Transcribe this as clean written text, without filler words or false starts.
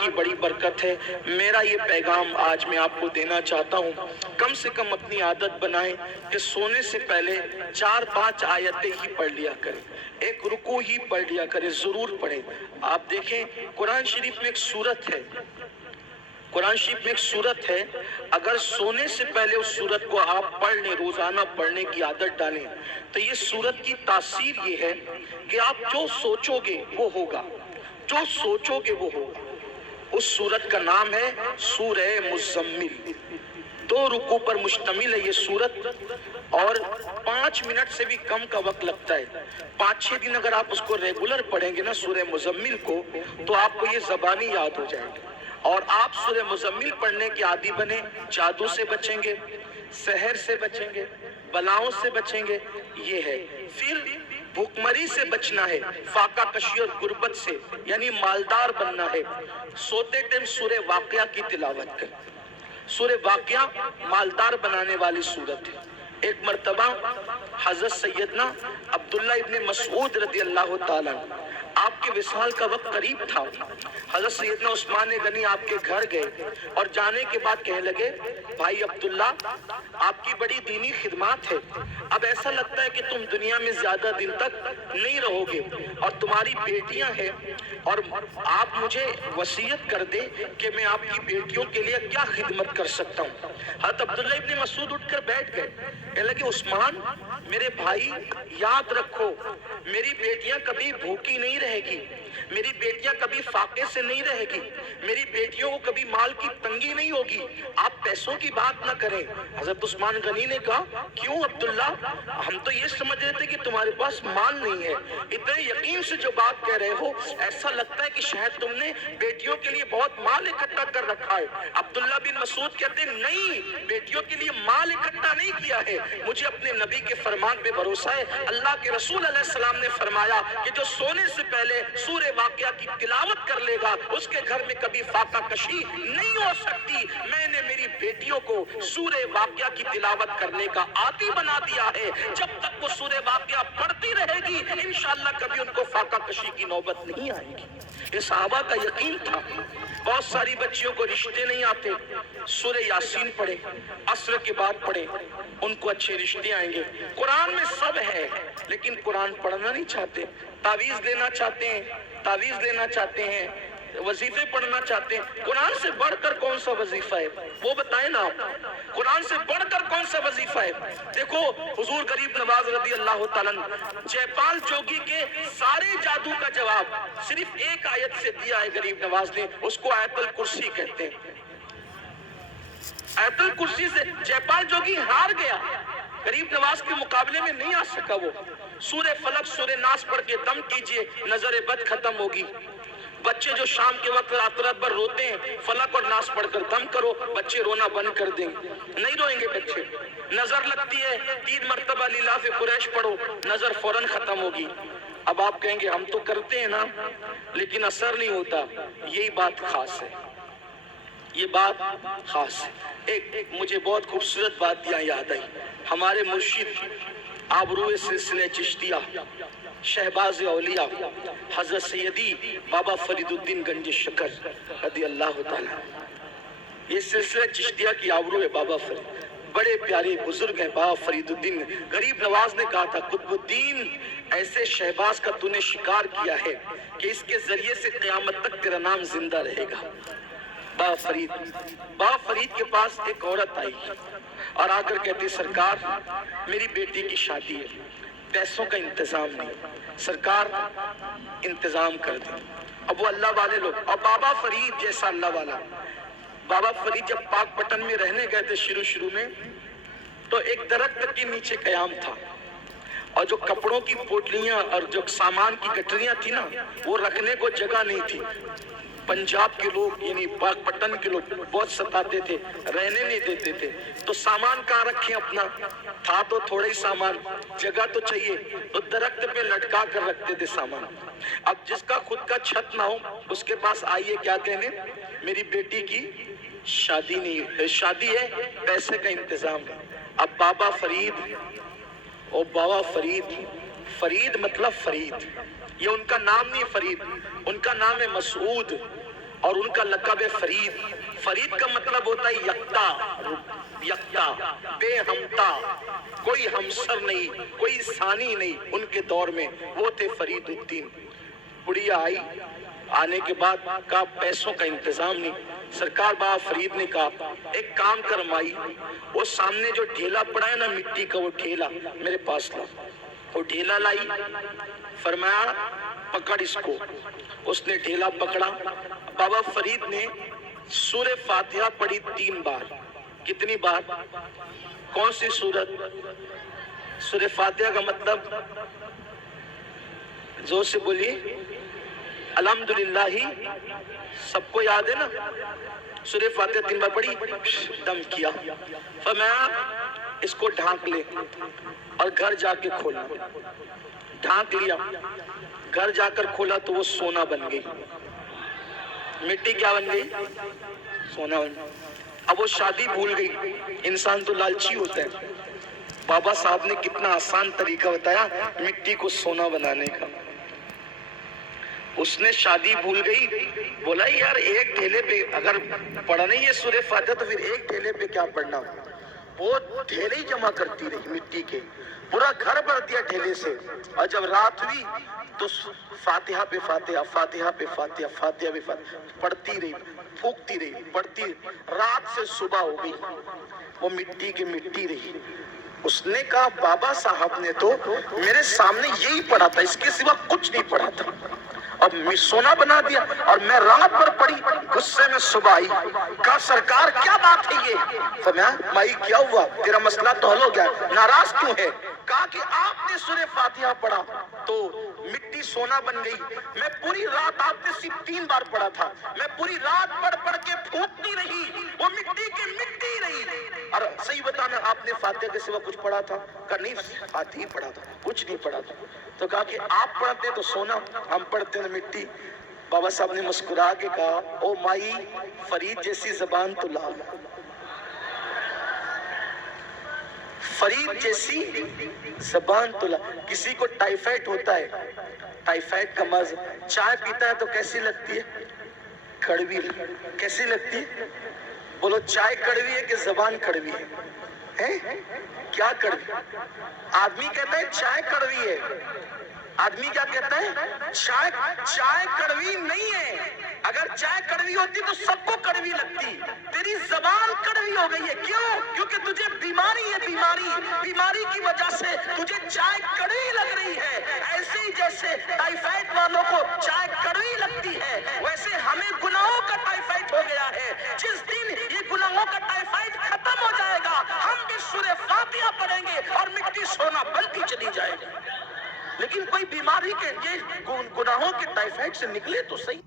کی بڑی برکت ہے۔ میرا یہ پیغام آج میں آپ کو دینا چاہتا ہوں، کم سے کم اپنی عادت بنائیں کہ سونے سے پہلے 4-5 آیتیں ہی پڑھ لیا کریں، ایک رکوع ہی پڑھ لیا کریں، ضرور پڑھیں۔ آپ دیکھیں قرآن شریف میں ایک سورت ہے، قرآن شریف میں ایک سورت ہے، اگر سونے سے پہلے اس سورت کو آپ پڑھ لیں، روزانہ پڑھنے کی عادت ڈالیں، تو یہ سورت کی تاثیر یہ ہے کہ آپ جو سوچو گے وہ ہوگا، جو سوچو گے وہ ہوگا۔ اس سورت کا نام ہے سورہ مزمل، 2 رکوع پر مشتمل ہے یہ سورت، اور 5 منٹ سے بھی کم کا وقت لگتا ہے۔ 5-6 دن اگر آپ اس کو ریگولر پڑھیں گے نا سورہ مزمل کو، تو آپ کو یہ زبانی یاد ہو جائے گی، اور آپ سورہ مزمل پڑھنے کے عادی بنیں، جادو سے بچیں گے، سحر سے بچیں گے، بلاؤں سے بچیں گے، یہ ہے۔ پھر بھوکمری سے بچنا ہے، فاقہ کشی اور غربت سے، یعنی مالدار بننا ہے۔ سوتے ٹائم سورہ واقعہ کی تلاوت کریں، سورہ واقعہ مالدار بنانے والی سورت ہے۔ ایک مرتبہ حضرت سیدنا عبداللہ ابن مسعود رضی اللہ تعالیٰ عنہ، آپ کے وصال کا وقت قریب تھا، حضرت سیدنا عثمان غنی آپ کے گھر گئے اور جانے کے بعد کہنے لگے، بھائی عبداللہ آپ کی بڑی دینی خدمات ہے، اب ایسا لگتا ہے کہ تم دنیا میں زیادہ دن تک نہیں رہو گے، اور تمہاری بیٹیاں ہیں، اور آپ مجھے وصیت کر دیں کہ میں آپ کی بیٹیوں کے لیے کیا خدمت کر سکتا ہوں۔ حضرت عبداللہ ابن مسعود اٹھ کر بیٹھ گئے، کہنے لگے عثمان میرے بھائی یاد رکھو، میری بیٹیاں کبھی بھوکی نہیں رہے گی، میری بیٹیاں کبھی فاقے سے نہیں رہے گی، میری بیٹیوں کو کبھی مال کی تنگی نہیں ہوگی، آپ پیسوں کی بات نہ کریں۔ حضرت عثمان غنی نے کہا کیوں عبداللہ، ہم تو یہ سمجھ رہے تھے کہ تمہارے پاس مال نہیں ہے، اتنے یقین سے جو بات کہہ رہے ہو ایسا لگتا ہے کہ شاید تم نے بیٹیوں کے لیے بہت مال اکٹھا کر رکھا ہے۔ عبداللہ بن مسعود کہتے ہیں نہیں، بیٹیوں کے لیے مال اکٹھا نہیں کیا ہے، مجھے اپنے نبی کے فرمان پہ بھروسہ ہے۔ اللہ کے رسول علیہ السلام نے فرمایا کہ جو سونے سے پہلے سورہ واقعہ کی تلاوت کر لے گا اس کے گھر میں کبھی فاقہ کشی نہیں ہو سکتی۔ میں نے میری بیٹیوں کو سورہ واقعہ کی تلاوت کرنے کا عادی بنا دیا ہے، جب تک وہ سورہ واقعہ پڑھتی رہے گی انشاءاللہ کبھی ان کو فاقہ کشی کی نوبت نہیں آئے گی۔ یہ صحابہ کا یقین تھا۔ بہت ساری بچیوں کو رشتے نہیں آتے، سورہ یاسین پڑھیں، عصر کے بعد پڑھیں، ان کو اچھے رشتے آئیں گے۔ قرآن میں سب ہے لیکن قرآن پڑھنا نہیں چاہتے، تعویذ لینا چاہتے ہیں، تعویذ لینا چاہتے ہیں، وظیفے پڑھنا چاہتے ہیں۔ قرآن سے بڑھ کر کون سا وظیفہ ہے وہ بتائیں نا آپ، قرآن سے بڑھ کر کون سا وظیفہ ہے؟ دیکھو حضور غریب نواز رضی اللہ تعالیٰ عنہ، جے پال جوگی کے سارے جادو کا جواب صرف ایک آیت سے دیا ہے غریب نواز نے، اس کو آیت الکرسی کہتے ہیں۔ آیت الکرسی سے جے پال جوگی ہار گیا، غریب نواز کے مقابلے میں نہیں آ سکا۔ وہ سورہ فلق سورہ ناس پڑھ کے دم کیجئے، نظر بد ختم ہوگی۔ بچے جو شام کے وقت رات رات بھر روتے ہیں، فلق اور ناس پڑھ کر دم کرو، بچے رونا بند کر دیں گے، نہیں روئیں گے بچے۔ نظر لگتی ہے، 3 مرتبہ لیلاف قریش پڑھو، نظر فوراً ختم ہوگی۔ اب آپ کہیں گے ہم تو کرتے ہیں نا لیکن اثر نہیں ہوتا، یہی بات خاص ہے، یہ بات خاص ہے۔ ایک مجھے بہت خوبصورت بات یاد آئی، ہمارے مرشد آبروئے سلسلہ چشتیہ شہباز اولیاء حضرت سیدی بابا فرید الدین گنج شکر رضی اللہ تعالیٰ، یہ سلسلہ چشتیہ کی آبرو ہے بابا فرید، بڑے پیارے بزرگ ہیں بابا فرید الدین۔ غریب نواز نے کہا تھا قطب الدین ایسے شہباز کا تو نے شکار کیا ہے کہ اس کے ذریعے سے قیامت تک تیرا نام زندہ رہے گا۔ بابا فرید کے پاس ایک عورت آئی اور آ کر کہتی سرکار میری بیٹی کی شادی ہے، پیسوں کا انتظام نہیں، سرکار انتظام کر دیں۔ اب وہ اللہ والے لوگ، اور بابا فرید جیسا اللہ والا، بابا فرید جب پاک پٹن میں رہنے گئے تھے شروع میں تو ایک درخت کے نیچے قیام تھا، اور جو کپڑوں کی پوٹلیاں اور جو سامان کی گٹریاں تھی نا وہ رکھنے کو جگہ نہیں تھی۔ پنجاب کے لوگ یعنی پاک پٹن کے لوگ بہت ستاتے تھے، رہنے نہیں دیتے تھے، تو سامان کہاں رکھیں اپنا، تھا تو تھوڑا ہی سامان، جگہ تو چاہیے، تو درخت پہ لٹکا کر رکھتے تھے سامان۔ اب جس کا خود کا چھت نہ ہو اس کے پاس آئیے کیا کہنے، میری بیٹی کی شادی نہیں، شادی ہے، پیسے کا انتظام ہے۔ اب بابا فرید، اور بابا فرید، فرید مطلب فرید، یہ ان کا نام نہیں فرید، ان کا نام ہے مسعود، اور ان کا لقب ہے فرید. فرید کا مطلب ہوتا ہے یکتا, یکتا, بے ہمتا, کوئی ہمسر نہیں, کوئی ثانی نہیں. ان کے دور میں وہ تھے فرید الدین. بڑھیا آئی, آنے کے بعد کہا پیسوں کا انتظام نہیں. سرکار بابا فرید نے کہا ایک کام کر مائی, وہ سامنے جو ڈھیلا پڑا ہے نا مٹی کا, وہ ڈھیلا میرے پاس لا. وہ ڈھیلا لائی, فرمایا پکڑ اس کو. اس نے ڈھیلا پکڑا. بابا فرید نے سورہ فاتحہ پڑھی 3 بار. کتنی بار؟ کون سی سورت؟ سورہ فاتحہ کا مطلب زور سے بولیے. الحمدللہ ہی سب کو یاد ہے نا. سورہ فاتحہ 3 بار پڑھی, دم کیا, فرمایا اس کو ڈھانک لے اور گھر جا کے کھولا. ڈھانک لیا, گھر جا کر کھولا تو وہ سونا بن گئی. مٹی کیا بن گئی؟ سونا بن گئی. اب وہ شادی بھول گئی. انسان تو لالچی ہوتا ہے. بابا صاحب نے کتنا آسان طریقہ بتایا مٹی کو سونا بنانے کا. اس نے شادی بھول گئی. بولا یار ایک ڈھیلے پہ اگر پڑھنا ہی ہے سورہ فاتحہ تو پھر ایک ڈھیلے پہ کیا پڑھنا. وہ ڈھیلے ہی جمع کرتی رہی مٹی کے, پورا گھر بھر دیا ڈھیلے سے. اور جب رات ہوئی تو فاتحہ پہ فاتحہ, فاتحہ پہ فاتحہ, فاتحہ پہ فاتحہ پڑھتی رہی, پھونکتی رہی, پڑھتی رہی. رات سے صبح ہو گئی, وہ مٹی کی مٹی رہی. اس نے کہا بابا صاحب نے تو میرے سامنے یہی پڑھا تھا, اس کے سوا کچھ نہیں پڑھا تھا, اب سونا بنا دیا. اور میں رات بھر پڑھی, غصے میں صبح آئی, کہا سرکار کیا بات ہے یہ؟ فرمایا مائی کیا ہوا, تیرا مسئلہ تو حل ہو گیا, ناراض کیوں ہے؟ کہا کہ آپ نے سورہ فاتحہ پڑھا تو مٹی سونا بن گئی. میں پوری رات, آپ نے صرف 3 بار پڑھا تھا, میں پوری رات پڑھ پڑھ کے پھونکتی رہی, وہ مٹی کی مٹی رہی. اور صحیح بتانا آپ نے فاتحہ کے سوا کچھ پڑھا تھا؟ کہا نہیں فاتحہ پڑھا تھا, کچھ نہیں پڑھا تھا. تو کہا کہ آپ پڑھتے تو سونا, ہم پڑھتے ہیں مٹی. بابا صاحب نے مسکرا کے کہا او مائی فرید جیسی زبان تو لا, فرید جیسی زبان تو لا. کسی کو ٹائیفائڈ ہوتا ہے, ٹائیفائڈ کا مرض, چائے پیتا ہے تو کیسی لگتی ہے؟ کڑوی. کیسی لگتی ہے؟ بولو چائے کڑوی ہے کہ زبان کڑوی ہے؟ کیا کڑوی؟ آدمی کہتا ہے چائے کڑوی ہے. آدمی کیا کہتا ہے؟ چائے کڑوی نہیں ہے. اگر چائے کڑوی ہوتی تو سب کو کڑوی لگتی. تیری زبان کڑوی ہو گئی ہے. کیوں؟ کیونکہ تجھے بیماری ہے, بیماری کی وجہ سے تجھے چائے کڑوی لگ رہی ہے. ایسے ہی جیسے ٹائیفائڈ والوں کو چائے کڑوی لگتی ہے, ویسے ہمیں گناہوں کا ٹائیفائڈ ہو گیا ہے. جس دن یہ گناہوں کا ٹائیفائڈ ختم ہو جائے گا, ہم بھی سورہ فاتحہ پڑھیں گے اور مٹی سونا بنتی چلی جائے گی. لیکن کوئی بیماری کے یہ گناہوں کے ٹائیفائڈ سے نکلے تو صحیح.